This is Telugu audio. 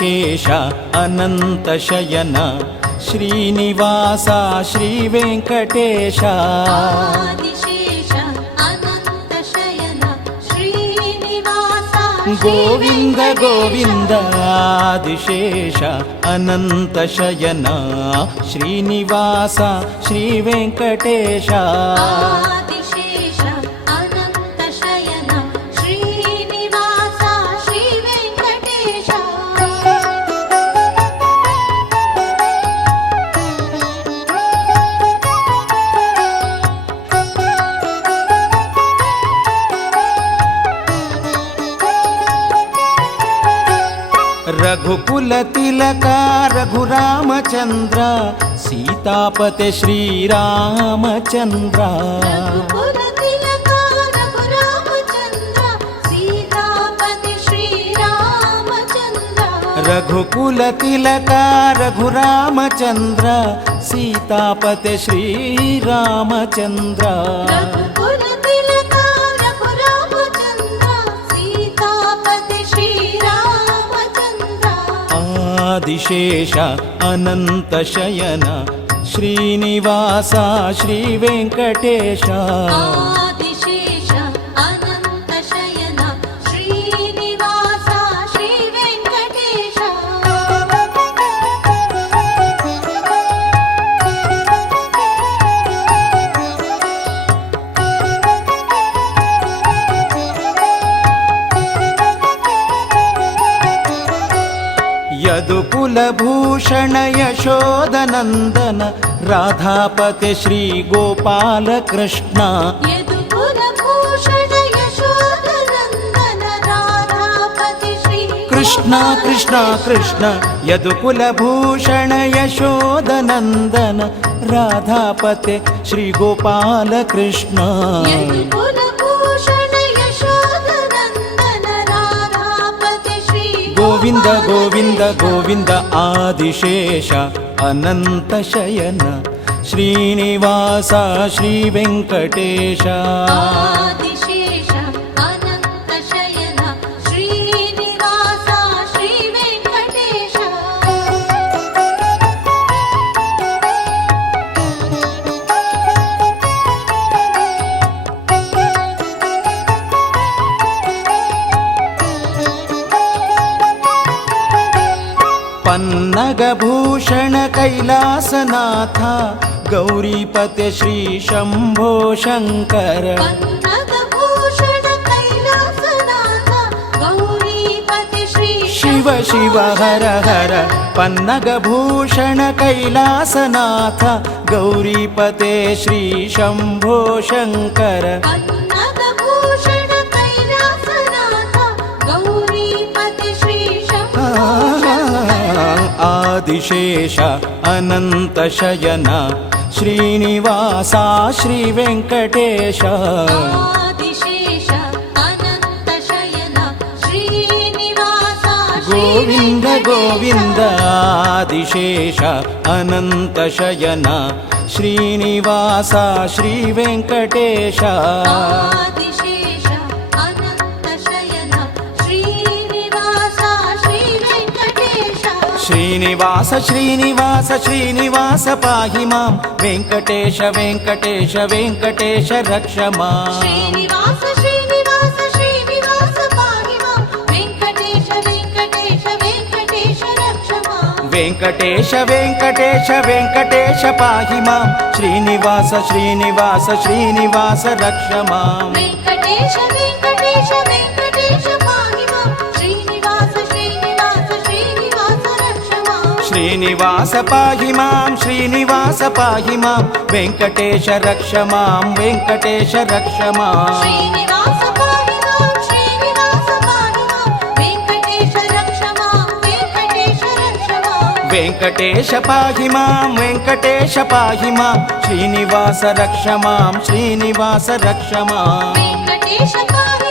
ఆదిశేష అనంతశయన శ్రీనివాస శ్రీ వెంకటేశ ఆదిశేష అనంతశయన శ్రీనివాస గోవింద గోవింద ఆదిశేష అనంతశయన శ్రీనివాస శ్రీ వెంకటేశ ఆదిశేష అనంతశయన శ్రీనివాస శ్రీ వెంకటేశ రఘుకుల తిలక రఘురామచంద్ర సీతాపతే శ్రీరామచంద్ర రఘుకుల తిలక రఘురామచంద్ర సీతాపతి శ్రీరామచంద్ర రఘుకుల తిలక రఘురామచంద్ర సీతాపతే శ్రీరామచంద్ర రఘుకుల తిలక రఘురామచంద్ర సీతాపతి శ్రీరామచంద్ర ఆదిశేష అనంతశయన శ్రీనివాస శ్రీ వెంకటేశ ఆదిశేష అనంతశయన శ్రీనివాస శ్రీ వెంకటేశ యదుకుల భూషణ యశోదనందన రాధాపతే శ్రీ గోపాలకృష్ణ యదుకుల భూషణ యశోదనందన రాధాపతి శ్రీ కృష్ణ కృష్ణ కృష్ణ యదుకుల భూషణ యశోదనందన రాధాపతే శ్రీ గోపాలకృష్ణ యదుకుల భూషణ యశోదనందన రాధాపతి శ్రీ గోవింద గోవింద గోవింద ఆదిశేష అనంతశయన శ్రీనివాస శ్రీ వెంకటేశ ఆదిశేష అనంతశయన శ్రీనివాస శ్రీ వెంకటేశ పన్నగభూషణ కైలాసనాథ గౌరీపతే శ్రీ శంభో శంకర పన్నగభూషణ కైలాసనాథ గౌరీపతి శ్రీ శివ శివ హర హర పన్నగభూషణ కైలాసనాథ గౌరీపతే శ్రీ శంభో శంకర పన్నగభూషణ కైలాసనాథ గౌరీపతి శ్రీ ఆదిశేష అనంతశయన శ్రీనివాస శ్రీ వెంకటేశ ఆదిశేష అనంతశయన శ్రీనివాస గోవింద గోవింద ఆదిశేష అనంతశయన శ్రీనివాస శ్రీ వెంకటేశ ఆదిశేష అనంతశయన శ్రీనివాస శ్రీ వెంకటేశ శ్రీనివాస శ్రీనివాస శ్రీనివాస పాహి మాం వెంకటేశ వెంకటేశ వెంకటేశ రక్ష మాం శ్రీనివాస శ్రీనివాస శ్రీనివాస పాహి మాం వెంకటేశ వెంకటేశ వెంకటేశ రక్ష మాం వెంకటేశ వెంకటేశ వెంకటేశ పాహి మాం శ్రీనివాస శ్రీనివాస శ్రీనివాస రక్ష మాం వెంకటేశ వెంకటేశ వెంకటేశ పాహి మాం శ్రీనివాస శ్రీనివాస శ్రీనివాస రక్ష మాం శ్రీనివాస పాహి మాం శ్రీనివాస పాహి మాం వెంకటేశ రక్ష మాం వెంకటేశ రక్ష మాం శ్రీనివాస పాహి మాం శ్రీనివాస పాహి మాం వెంకటేశ రక్ష మాం వెంకటేశ రక్ష మాం వెంకటేశ పాహి మాం వెంకటేశ పాహి మాం శ్రీనివాస రక్ష మాం శ్రీనివాస రక్ష మాం వెంకటేశ పాహి